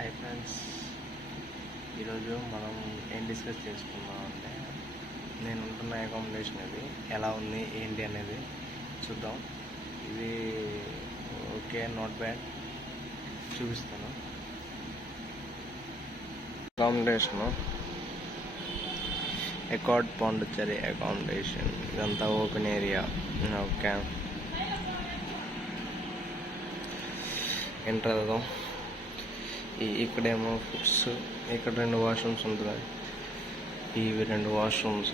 Hi friends, ఈరోజు మనం ఏం డిస్కస్ చేసుకుందాం అంటే నేను ఉంటున్న అకామిడేషన్ ఇది ఎలా ఉంది ఏంటి అనేది చూద్దాం. ఇది ఓకే, నాట్ బ్యాడ్, చూపిస్తాను. అకామిడేషను ఎకార్డ్ పాండిచ్చేరి అకామిడేషన్, ఇదంతా ఓపెన్ ఏరియా. ఓకే, ఎంటర్ అవుదాం. ఇక్కడేమో ఫుడ్స్, ఇక్కడ 2 వాష్రూమ్స్ ఉంటుంది. ఇవి 2 వాష్రూమ్స్.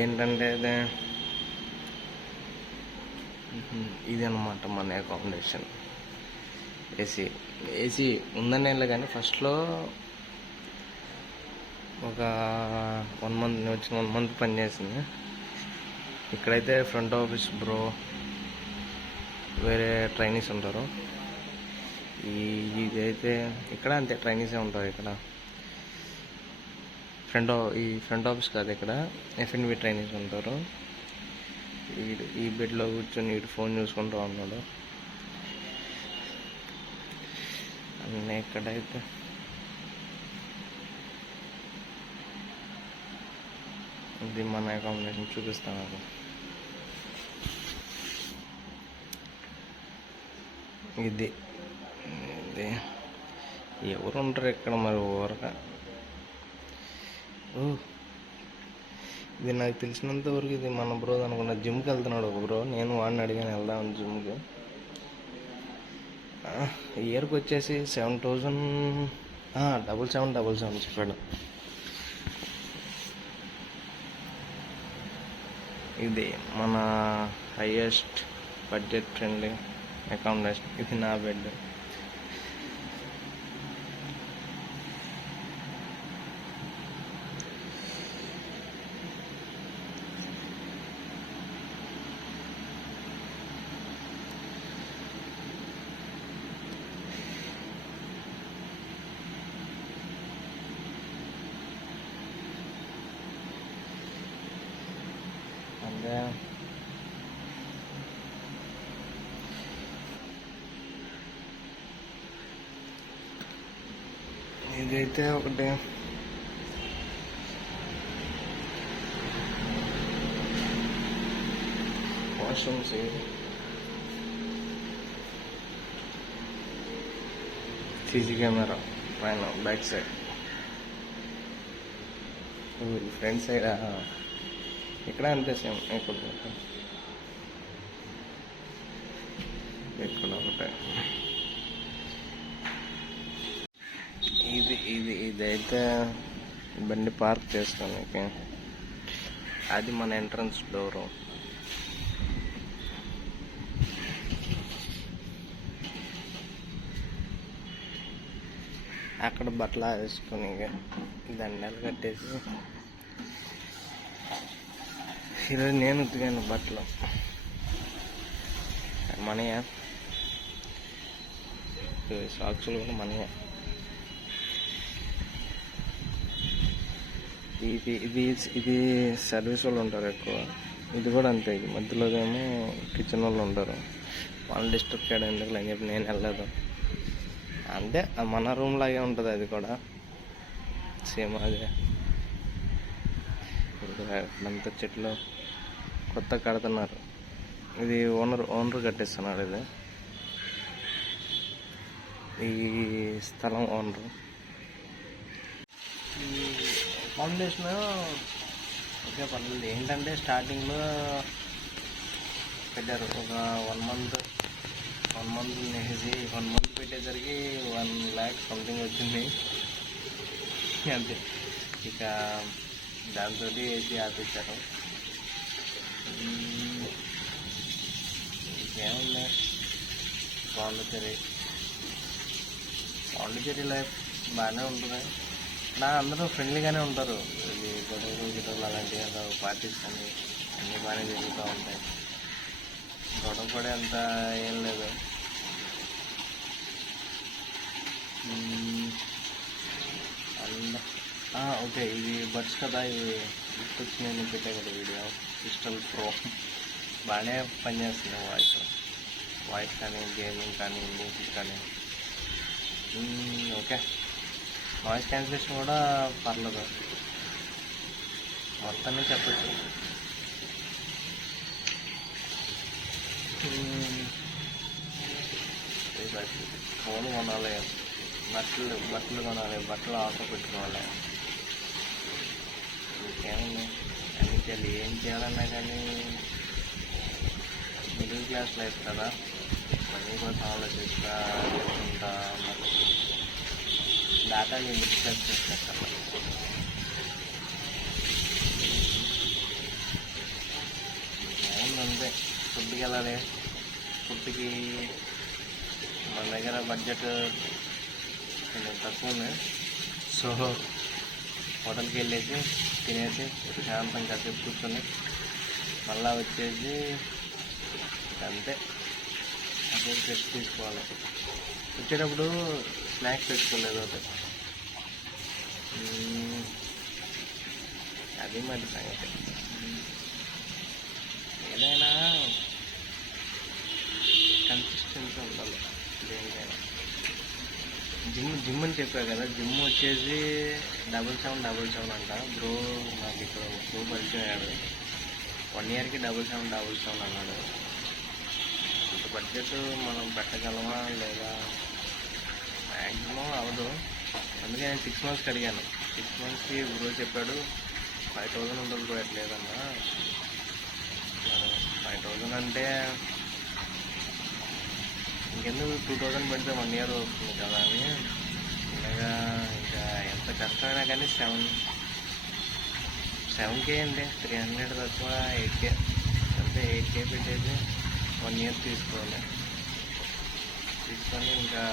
ఏంటంటే ఇది అనమాట మన అకామిడేషన్. ఏసీ ఉందని వెళ్ళి కానీ ఫస్ట్లో ఒక 1 మంత్ వచ్చిన 1 మంత్ పనిచేసింది. ఇక్కడైతే ఫ్రంట్ ఆఫీస్ బ్రో, వేరే ట్రైనీస్ ఉంటారు. ఇదైతే ఇక్కడ అంతే, ట్రైనీసే ఉంటారు ఇక్కడ. ఫ్రంట్ ఆఫీస్ కాదు, ఇక్కడ F&B ట్రైనీస్ ఉంటారు. ఈ బెడ్లో కూర్చొని వీడు ఫోన్ చూసుకుంటూ ఉన్నాడు. అన్నీ ఇక్కడైతే ఇది మన అకామిడేషన్, చూపిస్తాను నాకు. ఇది ఎవరు ఉంటారు ఇక్కడ మరి ఊరక. ఇది నాకు తెలిసినంత వరకు ఇది మన బ్రో అనుకున్నా. జిమ్కి వెళ్తున్నాడు ఒక బ్రో, నేను వాడిని అడిగాను వెళ్దామని జిమ్కి. ఇయర్కి వచ్చేసి 7,000 777 చెప్పాడు. ఇది మన హైయెస్ట్ బడ్జెట్ ఫ్రెండ్లీ అకామిడేషన్. ఇది నా బెడ్. ఇదైతే ఒకటి వాష్రూమ్స్. సీసీ కెమెరా పైన బ్యాక్ సైడ్, ఫ్రంట్ సైడ్ ఇక్కడ అంతే సేమ్. ఇక్కడ ఒకటే. ఇదైతే బండి పార్క్ చేసుకోడానికి. అది మన ఎంట్రన్స్ డోరు. అక్కడ బట్టలు వేసుకొని దండాలు కట్టేసి, ఈరోజు నేను ఉతికాను బట్టలు. మనయా సాక్సులు కూడా మనయా. ఇది సర్వీస్ వాళ్ళు ఉంటారు ఎక్కువ. ఇది కూడా అంతే. ఇది మధ్యలో ఏమో కిచెన్ వాళ్ళు ఉంటారు. వాళ్ళు డిస్టర్బ్ చేయడం ఎందుకు అని చెప్పి నేను వెళ్ళలేదు. అంతే, మన రూమ్ లాగే ఉంటుంది అది కూడా, సేమ్ అదే. ఇక్కడంతా చెట్లు కొత్త కడుతున్నారు. ఇది ఓనర్ కట్టిస్తున్నాడు. ఇది ఈ స్థలం ఓనరు. ఫౌండేషన్ ఓకే పర్లేదు. ఏంటంటే స్టార్టింగ్లో పెట్టారు ఒక 1 మంత్ వేసి 1 మంత్ పెట్టేసరికి 1 lakh సంథింగ్ వచ్చింది అంతే. ఇక దాంతో ఏసీ ఆపించారు. ఇంకేముంది, పాండిచ్చేరి లైఫ్ బాగానే ఉంటుంది. అందరూ ఫ్రెండ్లీగానే ఉంటారు. ఇది గొడవలు అలాంటివి పార్టీస్ కానీ అన్నీ బాగానే జరుగుతూ ఉంటాయి. గొడవ పడే అంత ఏం లేదు. ఓకే, ఇవి బడ్స్ కదా, ఇవి గిఫ్ట్ వచ్చి నేను పెట్టే కదా వీడియో. క్రిస్టల్ ప్రో బాగానే పనిచేస్తుంది. వాయిస్ కానీ, గేమింగ్ కానీ, మ్యూజిక్ కానీ ఓకే, వాయిస్ క్యాన్సిలేషన్ కూడా పర్లేదు, మొత్తాన్ని చెప్పచ్చు. ఫోన్ కొనాలి, బట్టలు కొనాలి, బట్టలు ఆఫర్ పెట్టుకోవాలి, ఇంకేముంది అన్ని చేయాలి. ఏం చేయాలన్నా కానీ మిడిల్ క్లాస్ లైఫ్ కదా, మనీ కోసం ఆలోచిస్తా చేసుకుంటా మరి డేటా మిడిల్ క్లాస్ చేసేస్తాను. ఏముందంతే, ఫుడ్కి వెళ్ళాలి. ఫుడ్కి మన దగ్గర బడ్జెట్ కొంచెం తక్కువ ఉంది. సో హోటల్కి వెళ్ళేసి తినేసి ప్రశాంతంగా కాసేపు కూర్చొని మళ్ళీ వచ్చేసి అంతే అదే రెస్ట్ తీసుకోవాలి. వచ్చేటప్పుడు స్నాక్స్ తెచ్చుకోలేదు ఒకటి, అది మరి సంగతి. ఏదైనా కన్సిస్టెన్సీ ఉండాలి దేనికైనా. జిమ్ అని చెప్పా కదా, జిమ్ వచ్చేసి 7777 అంట. బ్రో నాకు ఇక్కడ బ్రో పరిచయం అయ్యాడు, 1 ఇయర్కి 7777 అన్నాడు. ఇంత బడ్జెట్ మనం పెట్టగలమా లేదా, మ్యాక్సిమం అవ్వదు. అందుకే నేను 6 మంత్స్కి అడిగాను. 6 మంత్స్కి బ్రో చెప్పాడు 5000 ఉండదు బ్రో, ఎట్లేదన్నా 5000 అంటే ఇంకెందుకు 2000 పెడితే 1 ఇయర్ వస్తుంది కదా అని. ఇలాగా ఇంకా ఎంత కష్టమైనా కానీ 7K అండి, 300 తక్కువ 8K అంటే 8K పెట్టేసి 1 ఇయర్ తీసుకోవాలి. తీసుకొని ఇంకా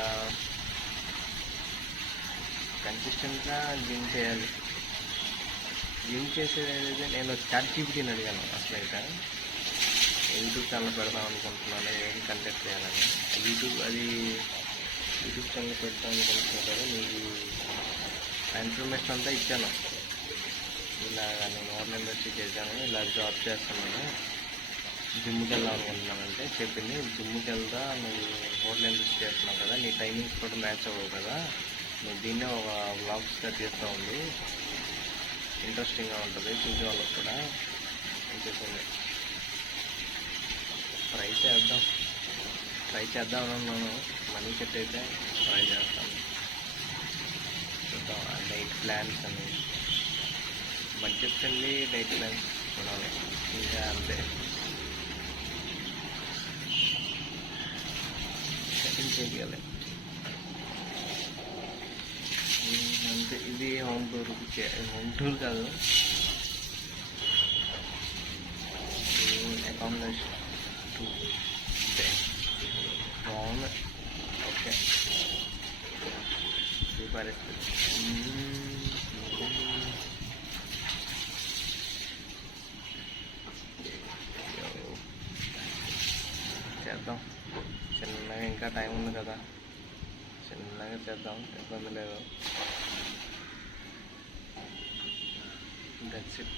కన్సిస్టెంట్గా జిమ్ చేయాలి. జిమ్ చేసేది నేను ChatGPTని అడిగాను అసలైతే, యూట్యూబ్ ఛానల్ పెడదాం అనుకుంటున్నాను, ఏం కంటెంట్ చేయాలని. యూట్యూబ్ ఛానల్ పెడతాం అనుకుంటున్నాను కదా, మీకు ఇన్ఫర్మేషన్ అంతా ఇచ్చాను. ఇలాగ నేను హోటల్ ఇండస్ట్రీ చేశాను, ఇలా జాబ్ చేస్తున్నాను, జిమ్కి వెళ్దాం అనుకుంటున్నానంటే చెప్పింది. జిమ్కి వెళ్దా, నువ్వు హోటల్ ఇండస్ట్రీ చేస్తున్నావు కదా, నీ టైమింగ్స్ కూడా మ్యాచ్ అవ్వవు కదా, నువ్వు దీన్నే ఒక వ్లాగ్స్గా తీస్తూ ఉంది, ఇంట్రెస్టింగ్గా ఉంటుంది చూసే వాళ్ళకి కూడా అని చెప్పింది. ట్రై చేద్దాం అనుకున్నాను. మనీ సెట్ అయితే ట్రై చేస్తాను. చూద్దాం. డైట్ ప్లాన్స్ అని బడ్జెట్ ఫ్రెండ్లీ డైట్ ప్లాన్స్ చూడాలి. ఇంకా అంతే, సెట్టింగ్ చేయాలి అంతే. ఇది హోమ్ టూర్ కాదు, అకామిడేషన్ టూర్ అంతే. బాగుంది. ఓకే, ఈ పరిస్థితి చేద్దాం చిన్నగా, ఇంకా టైం ఉంది కదా, చిన్నగా చేద్దాం, ఇబ్బంది లేదు. That's it.